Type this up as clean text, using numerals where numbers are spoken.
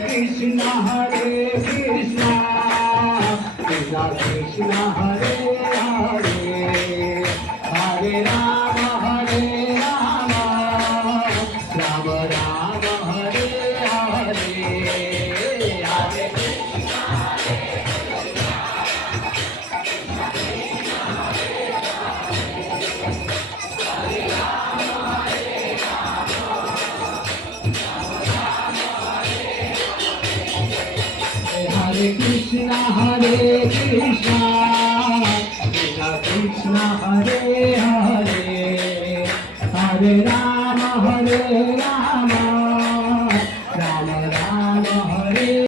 Krishna Hare Krishna Krishna Krishna Hare Hare Hare Rama Hare Rama Rama Rama Hare Hare Hare Krishna Hare Krishna Hare Krishna Krishna Krishna Hare Hare Hare Rama Hare Rama